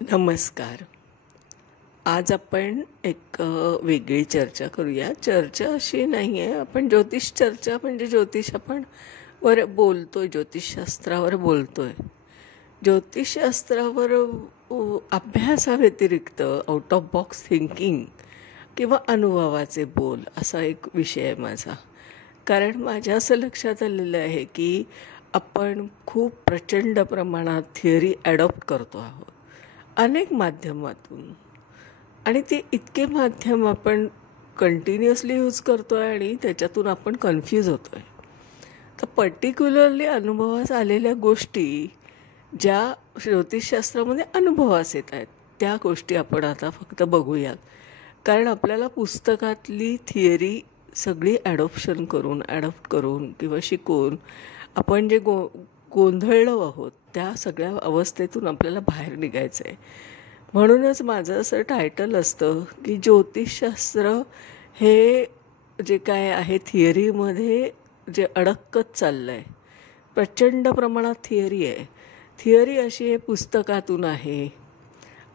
नमस्कार. आज आपण एक वेगळी चर्चा करूया. चर्चा अशी नाही आहे, आपण ज्योतिष चर्चा म्हणजे ज्योतिष आपण बोलतोय, ज्योतिषशास्त्रावर बोलतोय. ज्योतिषशास्त्रावर अभ्यासाव्यतिरिक्त आउट ऑफ बॉक्स थिंकिंग किंवा अनुभवाचे बोल असा एक विषय आहे माझा. कारण माझ्या असं लक्षात आलेलं आहे की आपण खूप प्रचंड प्रमाणात थिअरी ॲडॉप्ट करतो आहोत अनेक माध्यमातून, आणि ते इतके माध्यम आपण कंटिन्युअसली यूज करतो आहे आणि त्याच्यातून आपण कन्फ्यूज होतो आहे. तर पर्टिक्युलरली अनुभवास आलेल्या गोष्टी ज्या ज्योतिषशास्त्रामध्ये अनुभवास येत आहेत त्या गोष्टी आपण आता फक्त बघूयात. कारण आपल्याला पुस्तकातली थिअरी सगळी ॲडॉप्ट करून किंवा शिकून आपण जे गोंधळलो आहोत त्या सगळ्या अवस्थेतून आपल्याला बाहेर निघायचं आहे. म्हणूनच माझं असं टायटल असतं की ज्योतिषशास्त्र हे जे काय आहे थिअरीमध्ये जे अडकत चाललं आहे, प्रचंड प्रमाणात थिअरी आहे. थिअरी अशी आहे पुस्तकातून आहे,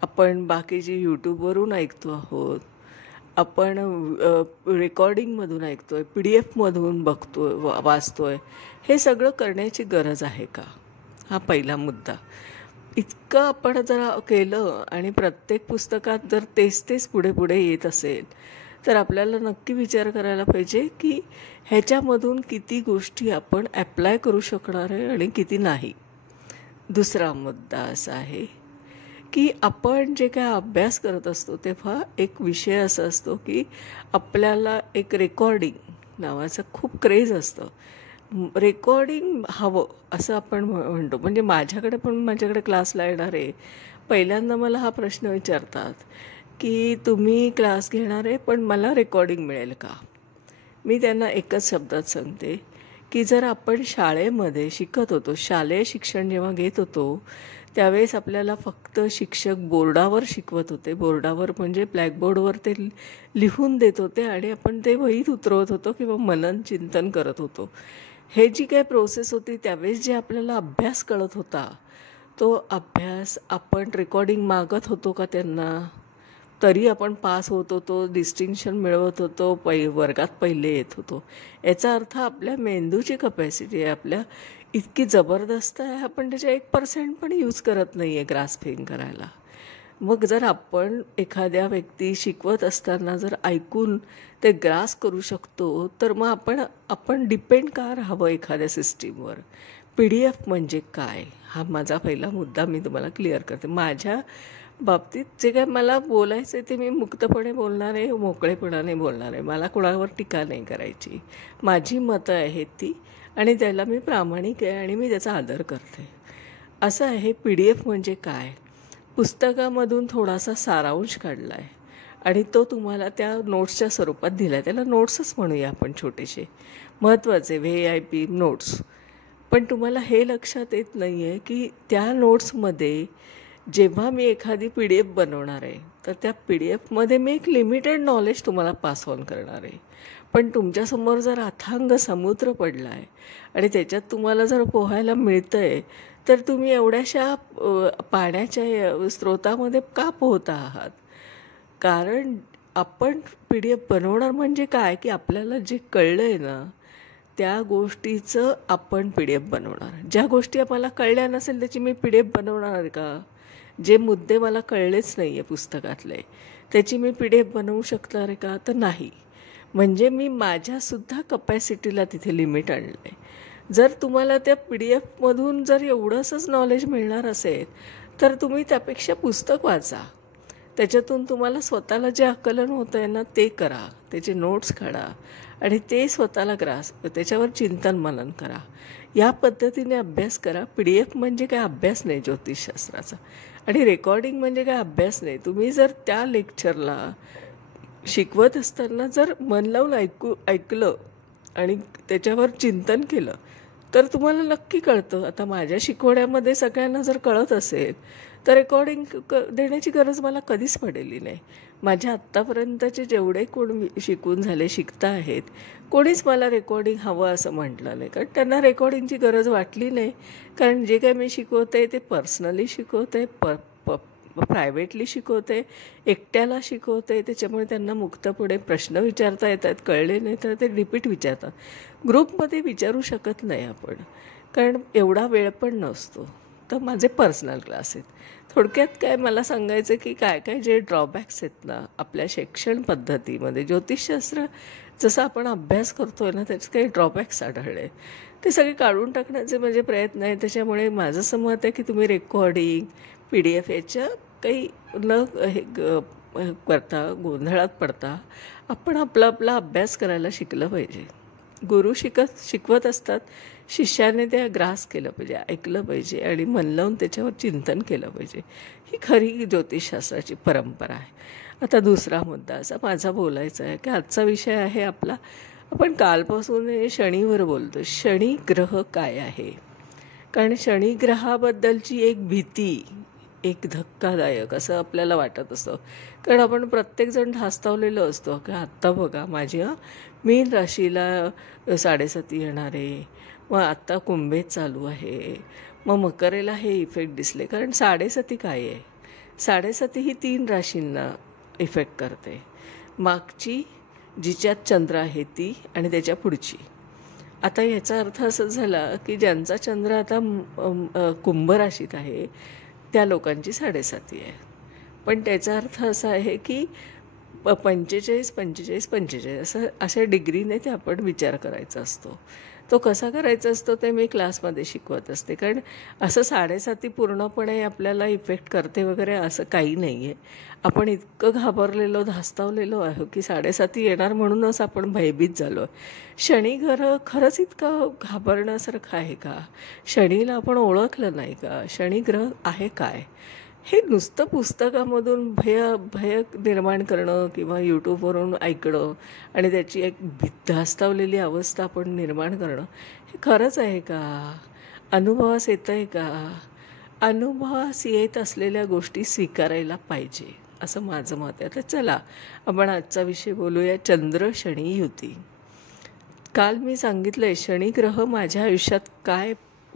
आपण बाकीची यूट्यूबवरून ऐकतो आहोत, आपण रेकॉर्डिंगमधून ऐकतो आहे, PDF मधून बघतो आहे, वाचतो आहे. हे सगळं करण्याची गरज आहे का, हा पहिला मुद्दा. इतकं आपण जर केलं आणि प्रत्येक पुस्तकात जर तेच पुढे पुढे येत असेल तर आपल्याला नक्की विचार करायला पाहिजे की ह्याच्यामधून किती गोष्टी आपण ॲप्लाय करू शकणार आहे आणि किती नाही. दुसरा मुद्दा असा आहे की आपण जे काय अभ्यास करत असतो तेव्हा एक विषय असा असतो की आपल्याला एक रेकॉर्डिंग नावाचं खूप क्रेज असतं. रेकॉर्डिंग हवं असं आपण म्हणतो. म्हणजे माझ्याकडे क्लासला येणारे पहिल्यांदा मला हा प्रश्न विचारतात की तुम्ही क्लास घेणार आहे पण मला रेकॉर्डिंग मिळेल का. मी त्यांना एकच शब्दात सांगते की जर आपण शाळेमध्ये शिकत होतो, शालेय शिक्षण जेव्हा घेत होतो त्यावेळेस आपल्याला फक्त शिक्षक बोर्डावर शिकवत होते. बोर्डावर म्हणजे ब्लॅकबोर्डवर ते लिहून देत होते आणि आपण ते वहीत उतरवत होतो किंवा मनन चिंतन करत होतो. हे जी काही प्रोसेस होती त्यावेळेस जे आपल्याला अभ्यास कळत होता तो अभ्यास आपण रेकॉर्डिंग मागत होतो का त्यांना, तरी आपण पास होत होतो, डिस्टिंक्शन मिळवत होतो, वर्गात पहिले येत होतो. याचा अर्थ आपल्या मेंदूची कपॅसिटी आहे आपल्या इतकी जबरदस्त आहे, आपण त्याच्या 1% पण यूज करत नाही आहे ग्रास्पिंग करायला. मग जर आपण एखाद्या व्यक्ती शिकवत असताना जर ऐकून ते ग्रास करू शकतो तर मग आपण डिपेंड का राहावं एखाद्या सिस्टीमवर. PDF म्हणजे काय हा माझा पहिला मुद्दा मी तुम्हाला क्लिअर करते. माझ्या बाबतीत जे काय मला बोलायचं आहे ते मी मुक्तपणे बोलणार आहे, मोकळेपणाने बोलणार आहे. मला कुणावर टीका नाही करायची. माझी मतं आहेत ती आणि त्याला मी प्रामाणिक आहे आणि मी त्याचा आदर करते. असं आहे. PDF म्हणजे काय, पुस्तकामधून थोडासा सारांश काढला आहे आणि तो तुम्हाला त्या नोट्सच्या स्वरूपात दिला आहे. त्याला नोट्सच म्हणूया आपण, छोटेसे महत्त्वाचे VIP नोट्स. पण तुम्हाला हे लक्षात येत नाही आहे की त्या नोट्समध्ये जेव्हा मी एखादी PDF बनवणार आहे तर त्या PDFमध्ये मी एक लिमिटेड नॉलेज तुम्हाला पास ऑन करणार आहे. पण तुमच्यासमोर जर अथांग समुद्र पडला आहे आणि त्याच्यात तुम्हाला जर पोहायला मिळतं आहे तर तुम्ही एवढ्याशा पाण्याच्या स्रोतामध्ये का पोहता आहात. कारण आपण PDF बनवणार म्हणजे काय की आपल्याला जे कळलं आहे ना त्या गोष्टीचं आपण PDF बनवणार. ज्या गोष्टी आम्हाला कळल्या नसेल त्याची मी PDF बनवणार का. जे मुद्दे मला कळलेच नाही आहे पुस्तकातले त्याची मी PDF बनवू शकणार आहे का, तर नाही. म्हणजे मी माझ्यासुद्धा कपॅसिटीला तिथे लिमिट आणलं आहे. जर तुम्हाला त्या PDFमधून जर एवढंसंच नॉलेज मिळणार असेल तर तुम्ही त्यापेक्षा पुस्तक वाचा. त्याच्यातून तुम्हाला स्वतःला जे आकलन होतं आहे ना ते करा, त्याचे नोट्स काढा आणि ते स्वतःला त्याच्यावर चिंतन मनन करा. या पद्धतीने अभ्यास करा. PDF म्हणजे काय अभ्यास नाही ज्योतिषशास्त्राचा, आणि रेकॉर्डिंग म्हणजे काय अभ्यास नाही. तुम्ही जर त्या लेक्चरला शिकवत असताना जर मन लावून ऐकलं आणि त्याच्यावर चिंतन केलं तर तुम्हाला नक्की कळतं. आता माझ्या शिकवण्यामध्ये सगळ्यांना जर कळत असेल तर रेकॉर्डिंग देण्याची गरज मला कधीच पडलेली नाही. माझ्या आत्तापर्यंतचे जेवढे कोण शिकून झाले, शिकता आहेत, कोणीच मला रेकॉर्डिंग हवं असं म्हटलं नाही. कारण त्यांना रेकॉर्डिंगची गरज वाटली नाही. कारण जे काय मी शिकवते ते पर्सनली शिकवते, प्रायव्हेटली शिकवते, एकट्याला शिकवते, त्याच्यामुळे त्यांना मुक्तपणे प्रश्न विचारता येतात, कळले नाही तर ते रिपीट विचारतात. ग्रुपमध्ये विचारू शकत नाही आपण, कारण एवढा वेळ पण नसतो. तर माझे पर्सनल क्लास आहेत. थोडक्यात काय मला सांगायचं की काय काय जे ड्रॉबॅक्स आहेत ना आपल्या शिक्षण पद्धतीमध्ये, ज्योतिषशास्त्र जसं आपण अभ्यास करतोय ना त्याचे काही ड्रॉबॅक्स आढळले, ते सगळे काढून टाकण्याचे माझे प्रयत्न आहे. त्याच्यामुळे माझं असं मत आहे की तुम्ही रेकॉर्डिंग PDF याच्या काही न करता गोंधळात पडता आपण आपला आपला अभ्यास करायला शिकलं पाहिजे. गुरु शिकवत असतात, शिष्याने ते ग्रास केलं पाहिजे, ऐकलं पाहिजे आणि मन लावून त्याच्यावर चिंतन केलं पाहिजे. ही खरी ज्योतिषशास्त्राची परंपरा आहे. आता दुसरा मुद्दा असा माझा बोलायचा आहे की आजचा विषय आहे आपला, आपण कालपासून शनीवर बोलतो. शनी ग्रह काय आहे? कारण शनिग्रहाबद्दलची एक भीती, एक धक्कादायक असं आपल्याला वाटत असतं. कारण आपण प्रत्येकजण धास्तावलेलो असतो की आत्ता बघा माझी मीन राशीला 7.5 येणार आहे, मग आत्ता कुंभेत चालू आहे, मग मकरेला हे इफेक्ट दिसले. कारण 7.5 काय आहे? 7.5 ही 3 राशींना इफेक्ट करते. मागची जिच्यात चंद्र आहे ती आणि त्याच्या पुढची. आता याचा अर्थ असं झाला की ज्यांचा चंद्र आता कुंभ राशीत आहे त्या लोकांची 7.5 आहे. पण त्याचा अर्थ असा आहे की 45, 45, 45 अशा डिग्रीने ते आपण विचार करायचा असतो. तो कसा करायचा असतो ते मी क्लासमध्ये शिकवत असते. कारण असं 7.5 पूर्णपणे आपल्याला इफेक्ट करते वगैरे असं काही नाही आहे. आपण इतकं घाबरलेलो धास्तावलेलो आहे की 7.5 येणार म्हणूनच आपण भयभीत झालो आहे. शनी ग्रह खरंच इतकं घाबरण्यासारखं आहे का? शनीला आपण ओळखलं नाही का? शनी ग्रह आहे काय? हे नुसतं पुस्तकामधून भय निर्माण करणं किंवा यूट्यूबवरून ऐकणं आणि त्याची एक धास्तावलेली अवस्था आपण निर्माण करणं हे खरंच आहे का? अनुभवास येतं आहे का? अनुभवास येत असलेल्या गोष्टी स्वीकारायला पाहिजे असं माझं मत आहे. तर चला आपण आजचा विषय बोलूया, चंद्र शनी युती. काल मी सांगितलं आहे शनिग्रह माझ्या आयुष्यात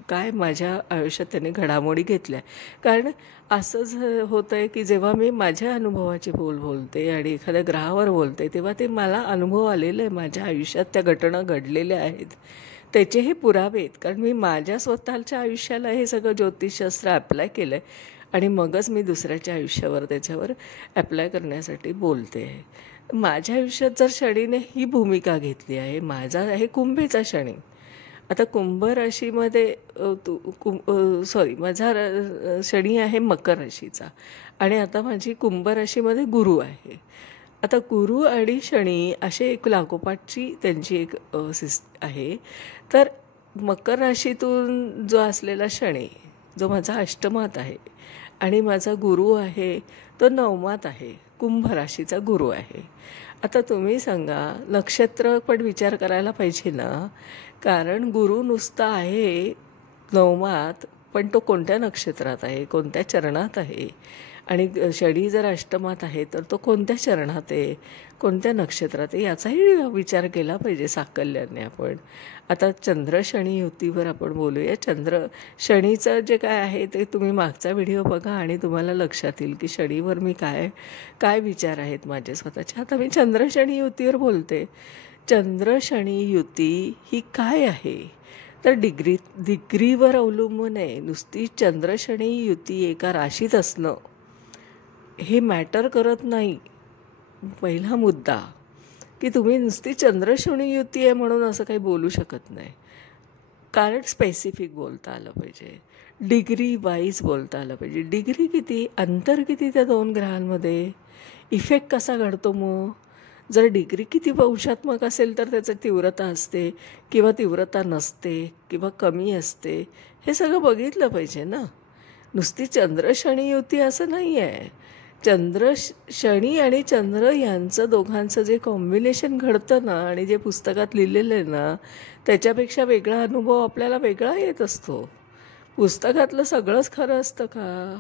काय माझ्या आयुष्यात त्याने घडामोडी घेतल्या. कारण असं होतं आहे की जेव्हा मी माझ्या अनुभवाचे बोलते आणि एखाद्या ग्रहावर बोलते तेव्हा ते मला अनुभव आलेलं आहे, माझ्या आयुष्यात त्या घटना घडलेल्या आहेत, त्याचे हे पुरावे आहेत. कारण मी माझ्या स्वतःच्या आयुष्याला हे सगळं ज्योतिषशास्त्र अप्लाय केलं आहे आणि मगच मी दुसऱ्याच्या आयुष्यावर त्याच्यावर अप्लाय करण्यासाठी बोलते आहे. माझ्या आयुष्यात जर शनीने ही भूमिका घेतली आहे, माझा आहे कुंभेचा शनी. आता कुंभ राशीमध्ये माझा शनी आहे मकर राशीचा आणि आता माझी कुंभ राशीमध्ये गुरु आहे. आता गुरु आणि शनी असे एक लागोपाठची त्यांची एक आहे. तर मकर राशीतून जो असलेला शनी जो माझा अष्टमात आहे आणि माझा गुरु आहे तो नवमात आहे, कुंभ राशीचा गुरु आहे. आता तुम्ही सांगा, नक्षत्र पण विचार करायला पाहिजे ना. कारण गुरु नुसता आहे नवमात, पण तो कोणत्या नक्षत्रात आहे, कोणत्या चरणात आहे, आणि शनी जर अष्टमात आहे तर तो कोणत्या चरणात आहे, कोणत्या नक्षत्रात आहे, याचाही विचार केला पाहिजे साकल्याने आपण. आता चंद्र शनी युतीवर आपण बोलूया. चंद्र शनीचं जे काय आहे ते तुम्ही मागचा व्हिडिओ बघा आणि तुम्हाला लक्षात येईल की शनीवर मी काय विचार आहेत माझे स्वतःचे. आता मी चंद्र शनी युतीवर बोलते. चंद्र शनी युती ही काय आहे तर डिग्रीवर अवलंबून आहे. नुसती चंद्र शनी युती एका राशीत असणं हे मॅटर करत नाही. पहिला मुद्दा की तुम्ही नुसती चंद्र शनी युती आहे म्हणून असं काही बोलू शकत नाही. कारण स्पेसिफिक बोलता आलं पाहिजे, डिग्री वाईज बोलता आलं पाहिजे. डिग्री किती, अंतर किती त्या दोन ग्रहांमध्ये, इफेक्ट कसा घडतो. मग जर डिग्री किती वंशात्मक असेल तर त्याची तीव्रता असते किंवा तीव्रता नसते किंवा कमी असते, हे सगळं बघितलं पाहिजे ना. नुसती चंद्र शनी युती असं नाही आहे. शनी आणि चंद्र यांचं दोघांचं जे कॉम्बिनेशन घडतं ना आणि जे पुस्तकात लिहिलेलं आहे ना त्याच्यापेक्षा वेगळा अनुभव आपल्याला वेगळा येत असतो. पुस्तकातलं सगळंच खरं असतं का?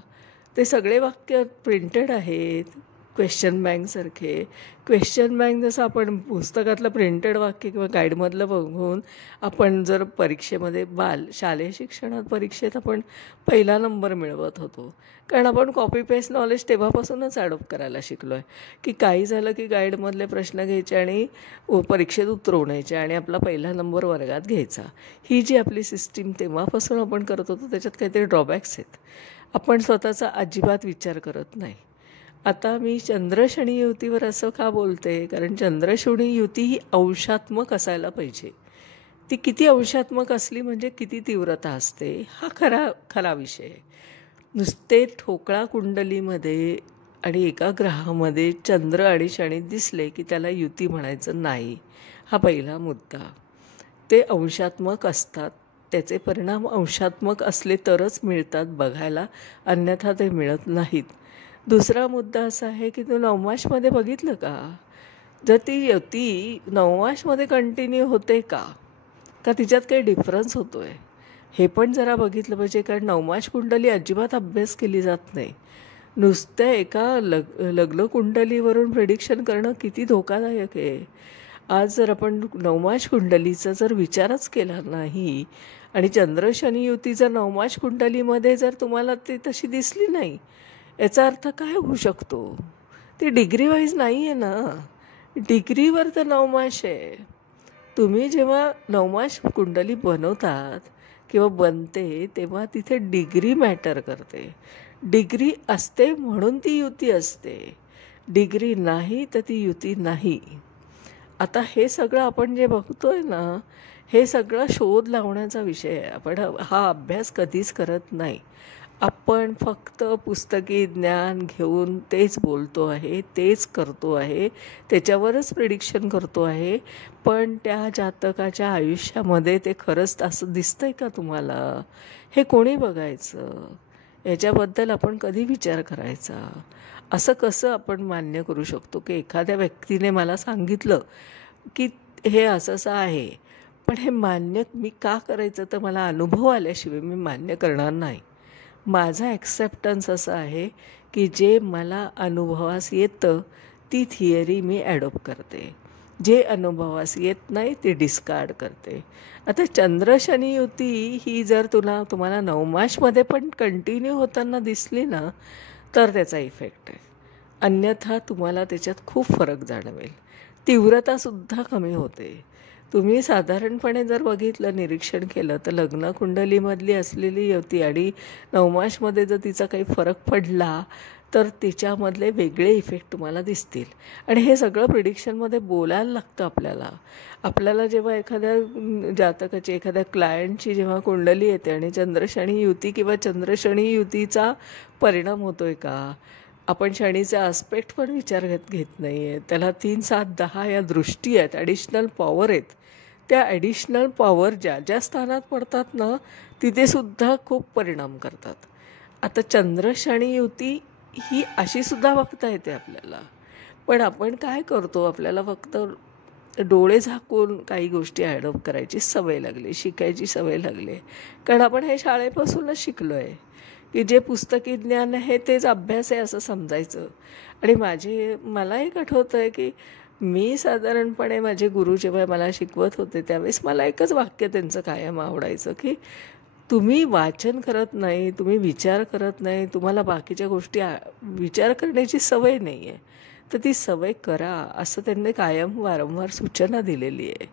ते सगळे वाक्य प्रिंटेड आहेत, क्वेश्चन बँकसारखे. क्वेश्चन बँक जसं आपण पुस्तकातलं प्रिंटेड वाक्य किंवा गाईडमधलं बघून आपण जर परीक्षेमध्ये शालेय शिक्षणात परीक्षेत आपण पहिला नंबर मिळवत होतो, कारण आपण कॉपी पेस्ट नॉलेज तेव्हापासूनच ॲडॉप्ट करायला शिकलो आहे की काही झालं की गाईडमधले प्रश्न घ्यायचे आणि परीक्षेत उतरवण्याचे आणि आपला पहिला नंबर वर्गात घ्यायचा. ही जी आपली सिस्टीम तेव्हापासून आपण करत होतो त्याच्यात काहीतरी ड्रॉबॅक्स आहेत. आपण स्वतःचा अजिबात विचार करत नाही. आता मी चंद्र-शनी युतीवर असं का बोलते, कारण चंद्र-शनी युती ही अंशात्मक असायला पाहिजे. ती किती अंशात्मक असली म्हणजे किती तीव्रता असते, हा खरा विषय आहे. नुसते ठोकळा कुंडलीमध्ये आणि एका ग्रहामध्ये चंद्र आणि शनी दिसले की त्याला युती म्हणायचं नाही, हा पहिला मुद्दा. ते अंशात्मक असतात, त्याचे परिणाम अंशात्मक असले तरच मिळतात बघायला, अन्यथा ते मिळत नाहीत. दुसरा मुद्दा असा आहे की तू नवमाशमध्ये बघितलं का, जर ती युती नवमाशमध्ये कंटिन्यू होते का तिच्यात काही डिफरन्स होतो आहे, हे पण जरा बघितलं पाहिजे. कारण नवमाश कुंडली अजिबात अभ्यास केली जात नाही. नुसत्या एका लग्न कुंडलीवरून प्रेडिक्शन करणं किती धोकादायक आहे. आज जर आपण नवमाश कुंडलीचा जर विचारच केला नाही आणि चंद्र शनी युती जर नवमाश कुंडलीमध्ये जर तुम्हाला ती तशी दिसली नाही, याचा अर्थ काय होऊ शकतो, ती डिग्री वाईज नाही आहे ना. डिग्रीवर तर नवमाश आहे. तुम्ही जेव्हा नवमाश कुंडली बनवतात किंवा बनते तेव्हा तिथे डिग्री मॅटर करते. डिग्री असते म्हणून ती युती असते, डिग्री नाही तर ती युती नाही. आता हे सगळं आपण जे बघतोय ना, हे सगळं शोध लावण्याचा विषय आहे. आपण हा अभ्यास कधीच करत नाही. आपण फक्त पुस्तकी ज्ञान घेऊन तेच बोलतो आहे, तेच करतो आहे, त्याच्यावरच प्रिडिक्शन करतो आहे. पण त्या जातकाच्या आयुष्यामध्ये ते खरंच असं दिसतंय का तुम्हाला, हे कोणी बघायचं, याच्याबद्दल आपण कधी विचार करायचा. असं कसं आपण मान्य करू शकतो की एखाद्या व्यक्तीने मला सांगितलं की हे असं आहे, पण हे मान्य मी का करायचं, तर मला अनुभव आल्याशिवाय मी मान्य करणार नाही. माझा ॲक्सेप्टन्स असं आहे की जे मला अनुभवास येतं ती थिअरी मी ॲडॉप्ट करते, जे अनुभवास येत नाही ते डिस्कार्ड करते. आता चंद्र शनी युती ही जर तुम्हाला नवमाशमध्ये पण कंटिन्यू होताना दिसली ना, तर त्याचा इफेक्ट आहे. अन्यथा तुम्हाला त्याच्यात खूप फरक जाणवेल, तीव्रतासुद्धा कमी होते. तुम्ही साधारणपणे जर बघितलं, निरीक्षण केलं, तर लग्न कुंडलीमधली असलेली युती आणि नवमाशमध्ये जर तिचा काही फरक पडला तर तिच्यामधले वेगळे इफेक्ट तुम्हाला दिसतील. आणि हे सगळं प्रिडिक्शनमध्ये बोलायला लागतं आपल्याला जेव्हा एखाद्या जातकाची, एखाद्या क्लायंटची जेव्हा कुंडली येते आणि चंद्रशनी युती किंवा चंद्रशनी युतीचा परिणाम होतो आहे का, आपण शनीचा आस्पेक्ट पण विचार घेत नाही आहे. त्याला 3, 7, 10 या दृष्टी आहेत, ॲडिशनल पॉवर आहेत. त्या ॲडिशनल पॉवर ज्या ज्या स्थानात पडतात ना, तिथेसुद्धा खूप परिणाम करतात. आता चंद्र शनी युती ही अशीसुद्धा बघता येते आपल्याला, पण आपण काय करतो, आपल्याला फक्त डोळे झाकून काही गोष्टी ॲडॉप्ट करायची सवय लागली, शिकायची सवय लागली. कारण आपण हे शाळेपासूनच शिकलो आहे की जे पुस्तकी ज्ञान आहे तेच अभ्यास आहे असं समजायचं. आणि मला एक आठवतं आहे की मी साधारणपणे माझे गुरु जेव्हा मला शिकवत होते त्यावेळेस मला एकच वाक्य त्यांचं कायम आवडायचं की तुम्ही वाचन करत नाही, तुम्ही विचार करत नाही, तुम्हाला बाकीच्या गोष्टी विचार करण्याची सवय नाही आहे, तर ती सवय करा, असं त्यांनी कायम वारंवार सूचना दिलेली आहे.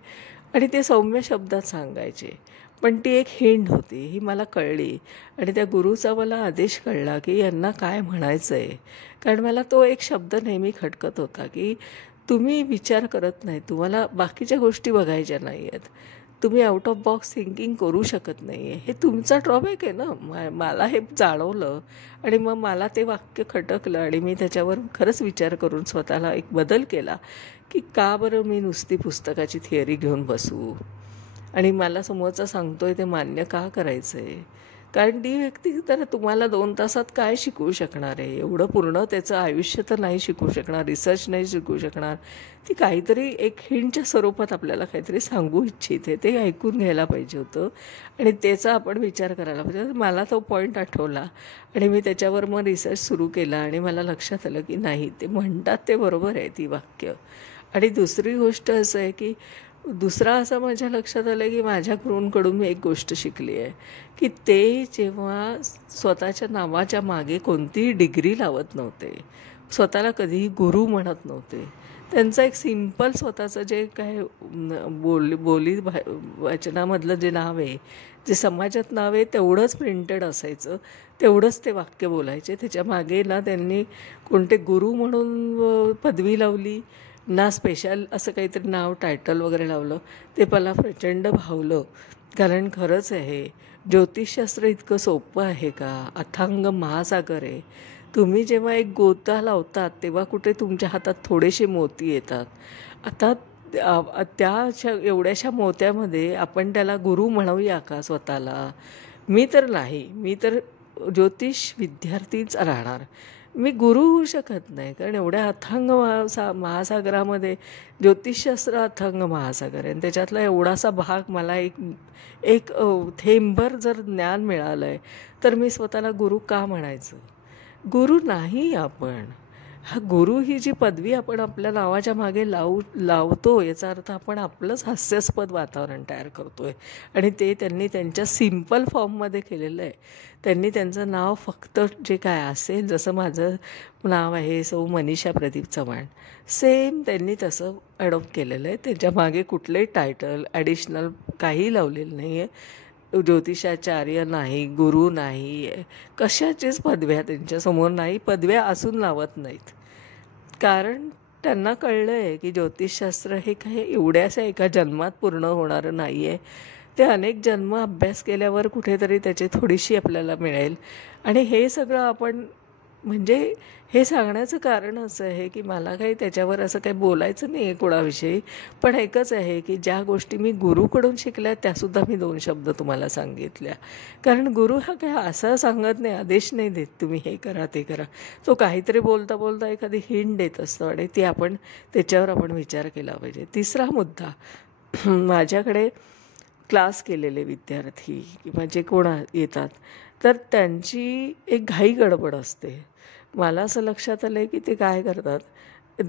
आणि ते सौम्य शब्दात सांगायचे, पण ती एक हिंट होती, ही मला कळली. आणि त्या गुरुचा मला आदेश कळला की यांना काय म्हणायचं आहे. कारण मला तो एक शब्द नेहमी खटकत होता की तुम्ही विचार करत नाही, तुम्हाला बाकीच्या गोष्टी बघायच्या नाही आहेत, तुम्ही आउट ऑफ बॉक्स थिंकिंग करू शकत नाही आहे. हे तुमचा ड्रॉबॅक आहे ना. मला हे जाणवलं आणि मग मला ते वाक्य खटकलं आणि मी त्याच्यावर खरंच विचार करून स्वतःला एक बदल केला की का बरं मी नुसती पुस्तकाची थिअरी घेऊन बसू आणि मला समोरचा सांगतोय ते मान्य का करायचं आहे. कारण ती व्यक्ती तर तुम्हाला 2 तासात काय शिकवू शकणार आहे? एवढं पूर्ण त्याचं आयुष्य तर नाही शिकवू शकणार, रिसर्च नाही शिकवू शकणार. ती काहीतरी एक हिंटच्या स्वरूपात आपल्याला काहीतरी सांगू इच्छिते, ते ऐकून घ्यायला पाहिजे होतं आणि त्याचा आपण विचार करायला पाहिजे. मला तो पॉईंट आठवला आणि मी त्याच्यावर मग रिसर्च सुरू केला आणि मला लक्षात आलं की नाही, ते म्हणतात ते बरोबर आहे ती वाक्य. आणि दुसरी गोष्ट असं आहे की दुसरा असं माझ्या लक्षात आलं की माझ्या गुरूंकडून मी एक गोष्ट शिकली आहे की ते जेव्हा स्वतःच्या नावाच्या मागे कोणतीही डिग्री लावत नव्हते, स्वतःला कधीही गुरु म्हणत नव्हते. त्यांचं एक सिम्पल स्वतःचं जे काय बोली वाचनामधलं जे नाव आहे, जे समाजात नाव आहे तेवढंच प्रिंटेड असायचं, तेवढंच ते वाक्य बोलायचे. त्याच्या मागे ना त्यांनी कोणते गुरु म्हणून पदवी लावली ना स्पेशल असं काहीतरी नाव टायटल वगैरे लावलं. ते मला प्रचंड भावलं. कारण खरंच आहे, ज्योतिषशास्त्र इतकं सोपं आहे का? अथांग महासागर आहे. तुम्ही जेव्हा एक गोता लावतात तेव्हा कुठे तुमच्या हातात थोडेसे मोती येतात. आता त्या एवढ्याशा मोत्यामध्ये आपण त्याला गुरु म्हणूया का स्वतःला? मी तर नाही, मी तर ज्योतिष विद्यार्थीच राहणार. मी गुरु होऊ शकत नाही, कारण एवढ्या अथांग महासागरामध्ये ज्योतिषशास्त्र अथांग महासागर आहे आणि त्याच्यातला एवढासा भाग मला एक एक थेंबभर जर ज्ञान मिळालं आहे तर मी स्वतःला गुरु का म्हणायचं? गुरु नाही आपण. हा गुरु ही जी पदवी आपण आपल्या नावाच्या मागे लावतो, याचा अर्थ आपण आपलंच हास्यास्पद वातावरण तयार करतो आहे. आणि ते त्यांनी त्यांच्या सिम्पल फॉर्ममध्ये केलेलं आहे. त्यांनी त्यांचं नाव फक्त जे काय असेल, जसं माझं नाव आहे सौ मनीषा प्रदीप चव्हाण, सेम त्यांनी तसं अडॉप्ट केलेलं आहे. त्याच्या मागे कुठलंही टायटल ॲडिशनल काही लावलेलं नाही आहे. ज्योतिषाचार्य नाही, गुरु नाही, कशाचीच पदव्या त्यांच्यासमोर नाही. पदव्या असून लावत नाहीत, कारण त्यांना कळलं आहे की ज्योतिषशास्त्र हे काही एवढ्याशा एका जन्मात पूर्ण होणारं नाही आहे. ते अनेक जन्म अभ्यास केल्यावर कुठेतरी त्याची थोडीशी आपल्याला मिळेल. आणि हे सगळं आपण म्हणजे हे सांगण्याचं कारण असं आहे की मला काही त्याच्यावर असं काही बोलायचं नाही आहे कोणाविषयी, पण एकच आहे की ज्या गोष्टी मी गुरुकडून शिकल्या त्यासुद्धा मी 2 शब्द तुम्हाला सांगितल्या. कारण गुरु हा काय असं सांगत नाही, आदेश नाही देत तुम्ही हे करा ते करा. तो काहीतरी बोलता बोलता एखादी हिंट देत असतो आणि ती त्याच्यावर आपण विचार केला पाहिजे. तिसरा मुद्दा, माझ्याकडे क्लास केलेले विद्यार्थी किंवा जे कोण येतात तर त्यांची एक घाई गडबड असते. मला असं लक्षात आलं आहे की ते काय करतात,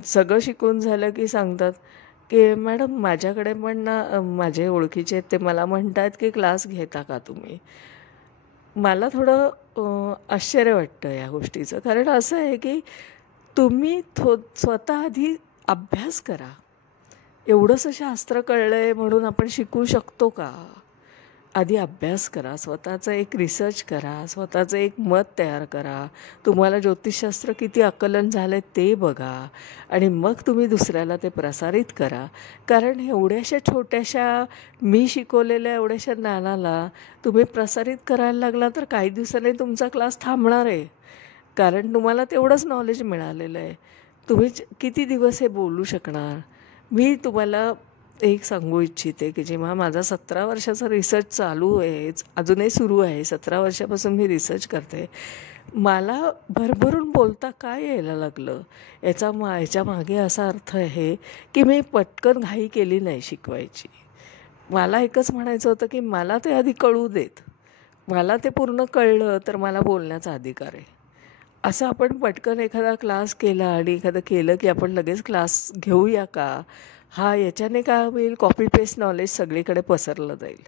सगळं शिकून झालं की सांगतात की मॅडम माझ्याकडे पण ना माझे ओळखीचे आहेत, ते मला म्हणतात की क्लास घेता का तुम्ही? मला थोडं आश्चर्य वाटतं या गोष्टीचं. कारण असं आहे की तुम्ही स्वतः आधी अभ्यास करा. एवढंसं शास्त्र कळलं आहे म्हणून आपण शिकू शकतो का? आधी अभ्यास करा, स्वतःचं एक रिसर्च करा, स्वतःचं एक मत तयार करा. तुम्हाला ज्योतिषशास्त्र किती आकलन झालं आहे ते बघा आणि मग तुम्ही दुसऱ्याला ते प्रसारित करा. कारण एवढ्याशा छोट्याशा मी शिकवलेल्या एवढ्याशा ज्ञानाला तुम्ही प्रसारित करायला लागला तर काही दिवसांनी तुमचा क्लास थांबणार आहे. कारण तुम्हाला तेवढंच नॉलेज मिळालेलं आहे. तुम्ही किती दिवस हे बोलू शकणार? मी तुम्हाला एक सांगू इच्छिते की जेव्हा माझा 17 वर्षाचा रिसर्च चालू आहे, अजूनही सुरू आहे, 17 वर्षापासून मी रिसर्च करते, मला भरभरून बोलता काय यायला लागलं याच्या मागे असा अर्थ आहे की मी पटकन घाई केली नाही शिकवायची. मला एकच म्हणायचं होतं की मला ते आधी कळू देत, मला ते पूर्ण कळलं तर मला बोलण्याचा अधिकार आहे. असं आपण पटकन एखादा क्लास केला आणि एखादं केलं की आपण लगेच क्लास घेऊया का? याच्याने काय होईल, कॉपी पेस्ट नॉलेज सगळीकडे पसरलं जाईल.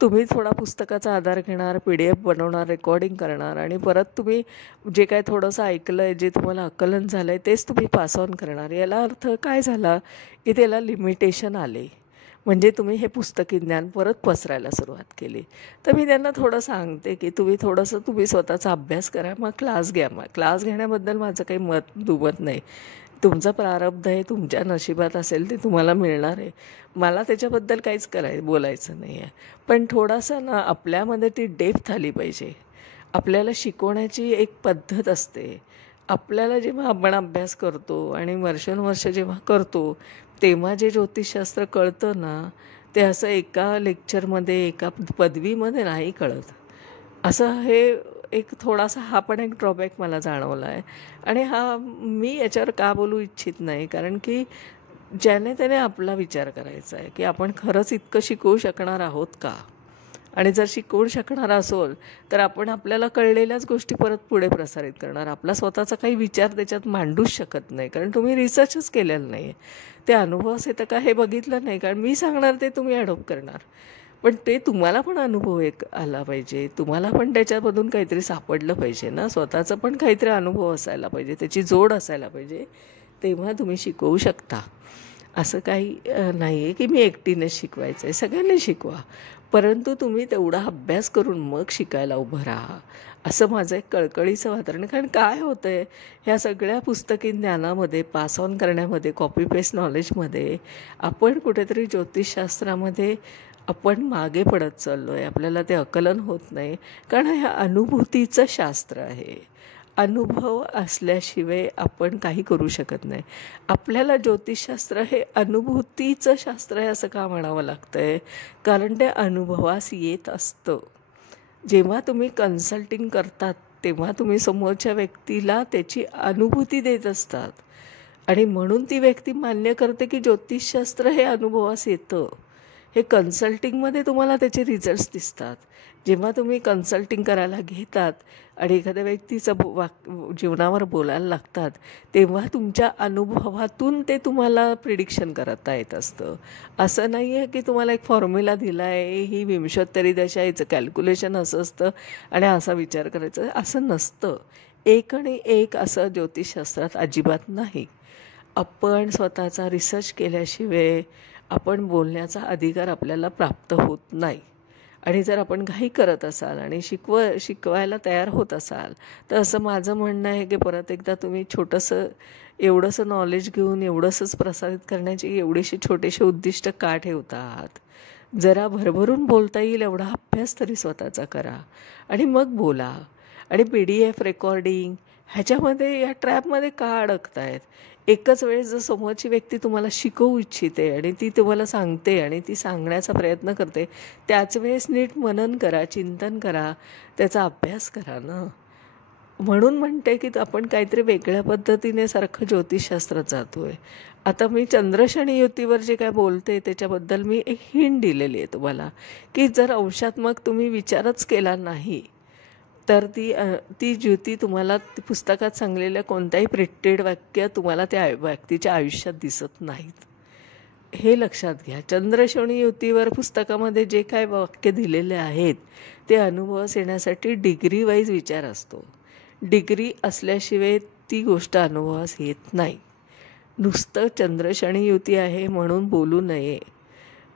तुम्ही थोडा पुस्तकाचा आधार घेणार, PDF बनवणार, रेकॉर्डिंग करणार आणि परत तुम्ही जे काय थोडंसं ऐकलं आहे, जे तुम्हाला आकलन झालं आहे तेच तुम्ही पास ऑन करणार. याला अर्थ काय झाला की त्याला लिमिटेशन आले. म्हणजे तुम्ही हे पुस्तकी ज्ञान परत पसरायला सुरुवात केली. तर मी त्यांना थोडं सांगते की तुम्ही स्वतःचा अभ्यास करा, मग क्लास घ्या. मग क्लास घेण्याबद्दल माझं काही मत दुमत नाही. तुमचा प्रारब्ध आहे, तुमच्या नशिबात असेल ते तुम्हाला मिळणार आहे. मला त्याच्याबद्दल काहीच बोलायचं नाही आहे. पण थोडासा ना आपल्यामध्ये ती डेप्थ आली पाहिजे. आपल्याला शिकवण्याची एक पद्धत असते. आपल्याला जेव्हा आपण अभ्यास करतो आणि वर्षानुवर्ष जेव्हा करतो तेव्हा जे ज्योतिषशास्त्र कळतं ना, ते असं एका लेक्चरमध्ये एका पदवीमध्ये नाही कळत. असं हे एक थोडासा हा पण एक ड्रॉबॅक मला जाणवला आहे. आणि मी याच्यावर का बोलू इच्छित नाही, कारण की ज्याने त्याने आपला विचार करायचा आहे की आपण खरंच इतकं शिकवू शकणार आहोत का. आणि जर शिकवू शकणार असोल तर आपण आपल्याला कळलेल्याच गोष्टी परत पुढे प्रसारित करणार. आपला स्वतःचा काही विचार त्याच्यात मांडूच शकत नाही, कारण तुम्ही रिसर्चच केलेलं नाही आहे. ते अनुभवास येतं का हे बघितलं नाही, कारण मी सांगणार ते तुम्ही ॲडॉप्ट करणार. पण ते तुम्हाला पण अनुभव एक आला पाहिजे, तुम्हाला पण त्याच्यामधून काहीतरी सापडलं पाहिजे ना, स्वतःचा पण काहीतरी अनुभव असायला पाहिजे, त्याची जोड असायला पाहिजे, तेव्हा तुम्ही शिकवू शकता. असं काही नाही आहे की मी एकटीनेच शिकवायचं आहे, सगळ्यांनी शिकवा, परंतु तुम्ही तेवढा अभ्यास करून मग शिकायला उभं राहा, असं माझं एक कळकळीचं वातावरण. कारण काय होतं आहे, ह्या सगळ्या पुस्तकी ज्ञानामध्ये पास ऑन करण्यामध्ये, कॉपी पेस्ट नॉलेजमध्ये आपण कुठेतरी ज्योतिषशास्त्रामध्ये आपण मागे पडत चाललो आहे. आपल्याला ते आकलन होत नाही, कारण हे अनुभूतीचं शास्त्र आहे. अनुभव असल्याशिवाय आपण काही करू शकत नाही. आपल्याला ज्योतिषशास्त्र हे अनुभूतीचं शास्त्र आहे असं का म्हणावं लागतं आहे, कारण ते अनुभवास येत असतं. जेव्हा तुम्ही कन्सल्टिंग करतात तेव्हा तुम्ही समोरच्या व्यक्तीला त्याची अनुभूती देत असतात, आणि म्हणून ती व्यक्ती मान्य करते की ज्योतिषशास्त्र हे अनुभवास येतं. हे कन्सल्टिंगमध्ये तुम्हाला त्याचे रिझल्ट्स दिसतात. जेव्हा तुम्ही कन्सल्टिंग करायला घेतात आणि एखाद्या व्यक्तीचं जीवनावर बोलायला लागतात, तेव्हा तुमच्या अनुभवातून ते तुम्हाला प्रिडिक्शन करता येत असतं. असं नाही आहे की तुम्हाला एक फॉर्म्युला दिला आहे, ही विंशोत्तरी दशा, याचं कॅल्क्युलेशन असं असतं आणि असा विचार करायचा, असं नसतं. एक आणि एक असं ज्योतिषशास्त्रात अजिबात नाही. आपण स्वतःचा रिसर्च केल्याशिवाय आपण बोलण्याचा अधिकार आपल्याला प्राप्त होत नाही. आणि जर आपण घाई करत असाल आणि शिकवायला तयार होत असाल, तर असं माझं म्हणणं आहे की परत एकदा तुम्ही एवढंसं नॉलेज घेऊन एवढंसंच प्रसारित करण्याची एवढीशी छोटेसे उद्दिष्ट का ठेवता आहात. जरा भरभरून बोलता येईल एवढा अभ्यास तरी स्वतःचा करा आणि मग बोला. आणि PDF रेकॉर्डिंग ह्याच्यामध्ये, या ट्रॅपमध्ये का अडकतायत. एकच वेळेस जर समोरची व्यक्ती तुम्हाला शिकवू इच्छिते आणि ती तुम्हाला सांगते आणि ती सांगण्याचा प्रयत्न करते, त्याच वेळेस नीट मनन करा, चिंतन करा, त्याचा अभ्यास करा ना. म्हणून म्हणते की आपण काहीतरी वेगळ्या पद्धतीने सारखं ज्योतिषशास्त्रात जातो आहे. आता मी चंद्रशनी युतीवर जे काय बोलते त्याच्याबद्दल मी एक हिंट दिलेली आहे तुम्हाला, की जर अंशात्मक तुम्ही विचारच केला नाही तर ती ज्योती तुम्हाला पुस्तकात सांगलेल्या कोणत्याही प्रिंटेड वाक्य तुम्हाला त्या व्यक्तीच्या आयुष्यात दिसत नाहीत. हे लक्षात घ्या. चंद्रशनी युतीवर पुस्तकामध्ये जे काय वाक्य दिलेले आहेत ते अनुभवास येण्यासाठी डिग्री वाईज विचार असतो. डिग्री असल्याशिवाय ती गोष्ट अनुभवास येत नाही. नुसतं चंद्रशनी युती आहे म्हणून बोलू नये.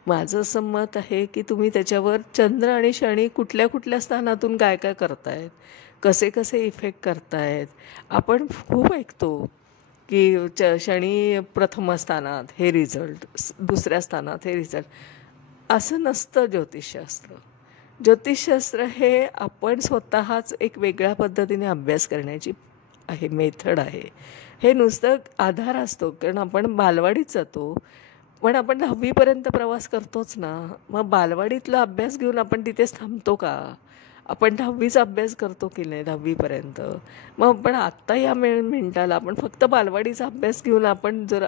माझं असं मत आहे की तुम्ही त्याच्यावर चंद्र आणि शनी कुठल्या कुठल्या स्थानातून काय काय करतायत, कसे कसे इफेक्ट करतायत. आपण खूप ऐकतो की शनी प्रथम स्थानात हे रिझल्ट, दुसऱ्या स्थानात हे रिझल्ट. असं नसतं ज्योतिषशास्त्र. ज्योतिषशास्त्र हे आपण स्वतःच एक वेगळ्या पद्धतीने अभ्यास करण्याची मेथड आहे. हे नुसतं आधार असतो, कारण आपण बालवाडीत जातो, पण आपण 10वीपर्यंत प्रवास करतोच ना. मग बालवाडीतला अभ्यास घेऊन आपण तिथेच थांबतो का. आपण 10वीचा अभ्यास करतो की नाही 10वीपर्यंत. मग आपण आत्ता या मिनिटाला आपण फक्त बालवाडीचा अभ्यास घेऊन आपण जर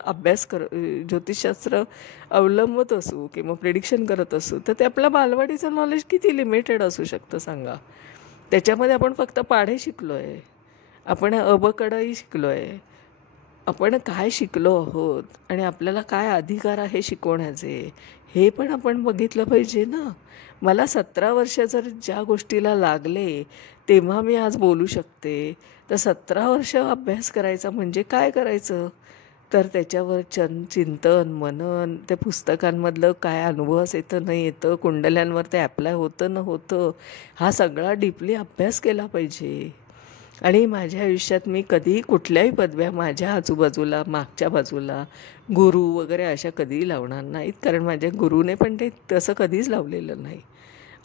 ज्योतिषशास्त्र अवलंबत असू किंवा प्रिडिक्शन करत असू, तर ते आपलं बालवाडीचं नॉलेज किती लिमिटेड असू शकतं सांगा. त्याच्यामध्ये आपण फक्त पाढे शिकलो आहे, आपण अबकडंही शिकलो आहे, आपण काय शिकलो आहोत आणि आपल्याला काय अधिकार आहे शिकवण्याचे, हे पण आपण बघितलं पाहिजे ना. मला 17 वर्ष जर ज्या गोष्टीला लागले तेव्हा मी आज बोलू शकते, तर 17 वर्ष अभ्यास करायचा म्हणजे काय करायचं, तर त्याच्यावर चिंतन, मनन, त्या पुस्तकांमधलं काय अनुभवास येतं नाही येतं, कुंडल्यांवर ते ॲप्लाय होतं न होतं, हा सगळा डीपली अभ्यास केला पाहिजे. आणि माझ्या आयुष्यात मी कधीही कुठल्याही पदव्या माझ्या आजूबाजूला, मागच्या बाजूला, गुरु वगैरे अशा कधीही लावणार नाहीत, कारण माझ्या गुरुने पण ते तसं कधीच लावलेलं नाही.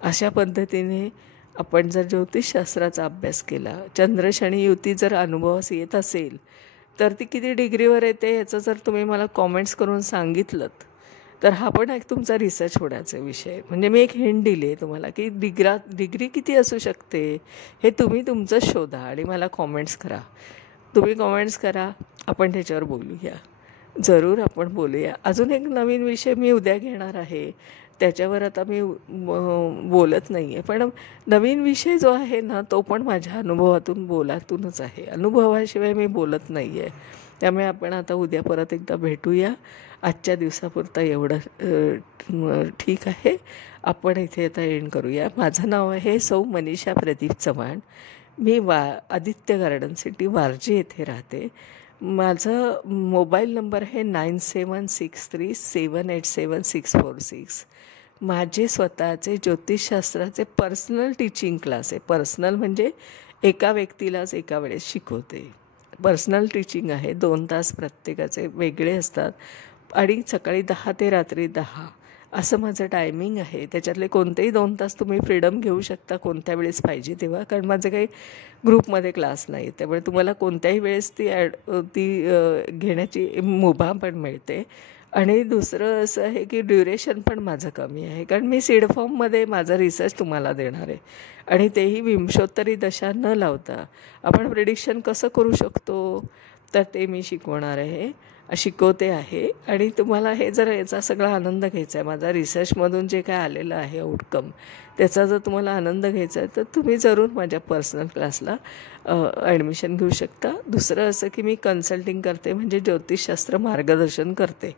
अशा पद्धतीने आपण जर ज्योतिषशास्त्राचा अभ्यास केला, चंद्रशनी युती जर अनुभवास येत असेल, तर ती किती डिग्रीवर येते याचं जर तुम्ही मला कॉमेंट्स करून सांगितलं तर हा पण एक तुमचा रिसर्च होण्याचा विषय. म्हणजे मी एक हिंट दिली आहे तुम्हाला की डिग्री किती असू शकते हे तुम्ही तुमचं शोधा आणि मला कॉमेंट्स करा. तुम्ही कॉमेंट्स करा, आपण त्याच्यावर बोलूया. जरूर आपण बोलूया. अजून एक नवीन विषय मी उद्या घेणार आहे, त्याच्यावर आता मी बोलत नाही आहे. पण नवीन विषय जो आहे ना, तो पण माझ्या अनुभवातून बोलातूनच आहे. अनुभवाशिवाय मी बोलत नाही आहे. त्यामुळे आपण आता उद्या परत एकदा भेटूया. आजच्या दिवसापुरता एवढं ठीक आहे. आपण इथे आता एंड करूया. माझं नाव आहे सौ मनीषा प्रदीप चव्हाण. मी आदित्य गार्डन सिटी वारजे येथे राहते. माझं मोबाईल नंबर आहे 9763787646. माझे स्वतःचे ज्योतिषशास्त्राचे पर्सनल टीचिंग क्लास आहे. पर्सनल म्हणजे एका व्यक्तीलाच एका वेळेस शिकवते. पर्सनल टीचिंग आहे. 2 तास प्रत्येकाचे वेगळे असतात आणि सकाळी 10 ते रात्री 10 असं माझं टायमिंग आहे. त्याच्यातले कोणतेही 2 तास तुम्ही फ्रीडम घेऊ शकता कोणत्या वेळेस पाहिजे तेव्हा, कारण माझे काही ग्रुपमध्ये क्लास नाही. त्यामुळे तुम्हाला कोणत्याही वेळेस ती घेण्याची मुभा पण मिळते. आणि दुसरं असं आहे की ड्युरेशन पण माझं कमी आहे, कारण मी सीड फॉर्ममध्ये माझा रिसर्च तुम्हाला देणार आहे आणि तेही विंशोत्तरी दशा न लावता आपण प्रिडिक्शन कसं करू शकतो तर ते मी शिकवते आहे. आणि तुम्हाला हे जर याचा सगळा आनंद घ्यायचा आहे, माझा रिसर्चमधून जे काय आलेलं आहे आउटकम, त्याचा जर तुम्हाला आनंद घ्यायचा आहे तर तुम्ही जरूर माझ्या पर्सनल क्लासला ॲडमिशन घेऊ शकता. दुसरं असं की मी कन्सल्टिंग करते, म्हणजे ज्योतिषशास्त्र मार्गदर्शन करते.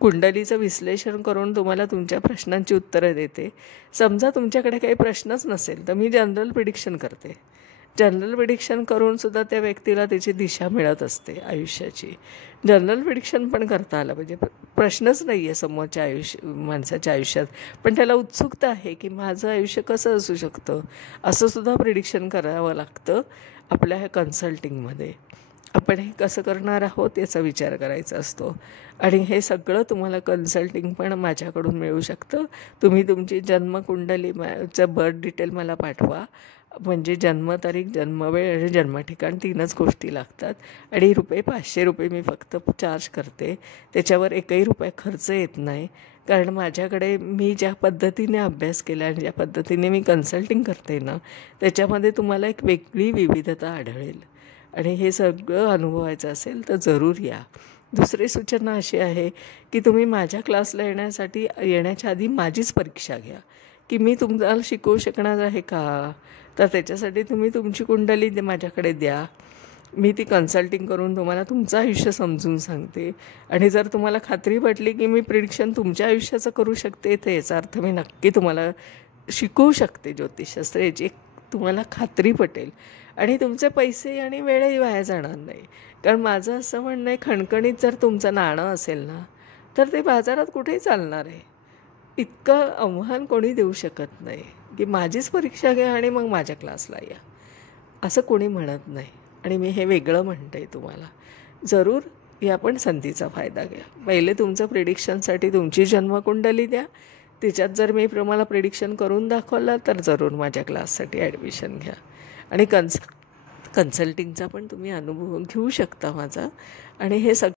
कुंडलीचं विश्लेषण करून तुम्हाला तुमच्या प्रश्नांची उत्तरं देते. समजा तुमच्याकडे काही प्रश्नच नसेल तर मी जनरल प्रिडिक्शन करते. जनरल प्रिडिक्शन करूनसुद्धा त्या व्यक्तीला त्याची दिशा मिळत असते आयुष्याची. जनरल प्रिडिक्शन पण करता आलं पाहिजे. प्रश्नच नाही आहे समोरच्या माणसाच्या आयुष्यात, पण त्याला उत्सुकता आहे की माझं आयुष्य कसं असू शकतं, असं सुद्धा प्रिडिक्शन करावं लागतं आपल्या ह्या कन्सल्टिंगमध्ये. आपण हे कसं करणार आहोत याचा विचार करायचा असतो. आणि हे सगळं तुम्हाला कन्सल्टिंग पण माझ्याकडून मिळू शकतं. तुम्ही तुमची जन्मकुंडलीचं बर्थ डिटेल मला पाठवा. म्हणजे जन्मतारीख, जन्मवेळ आणि जन्मठिकाण 3च गोष्टी लागतात. आणि ₹500 मी फक्त चार्ज करते. त्याच्यावर एकही रुपया खर्च येत नाही, कारण माझ्याकडे मी ज्या पद्धतीने अभ्यास केला आणि ज्या पद्धतीने मी कन्सल्टिंग करते ना, त्याच्यामध्ये तुम्हाला एक वेगळी विविधता आढळेल. आणि हे सगळं अनुभवायचं असेल तर जरूर या. दुसरी सूचना अशी आहे की तुम्ही माझ्या क्लासला येण्याच्या आधी माझीच परीक्षा घ्या की मी तुम्हाला शिकवू शकणार आहे का. तर त्याच्यासाठी तुम्ही तुमची कुंडली माझ्याकडे द्या. मी ती कन्सल्टिंग करून तुम्हाला तुमचं आयुष्य समजून सांगते. आणि जर तुम्हाला खात्री पटली की मी प्रिडिक्शन तुमच्या आयुष्याचं करू शकते, तर याचा अर्थ मी नक्की तुम्हाला शिकवू शकते ज्योतिषशास्त्र, याची तुम्हाला खात्री पटेल. आणि तुमचे पैसे आणि वेळही वाया जाणार नाही. कारण माझं असं म्हणणं आहे, खणखणीत जर तुमचं नाणं असेल ना, तर ते बाजारात कुठेही चालणार आहे. इतकं आव्हान कोणी देऊ शकत नाही की माझीच परीक्षा घ्या आणि मग माझ्या क्लासला या, असं कोणी म्हणत नाही. आणि मी हे वेगळं म्हणते आहे तुम्हाला. जरूर या पण संधीचा फायदा घ्या. पहिले तुमचं प्रिडिक्शनसाठी तुमची जन्मकुंडली द्या. त्याच्यात जर मी तुम्हाला प्रिडिक्शन करून दाखवलं तर जरूर माझ्या क्लाससाठी ॲडमिशन घ्या. आणि कन्सल्टिंगचा पण तुम्ही अनुभव घेऊ शकता माझा. आणि हे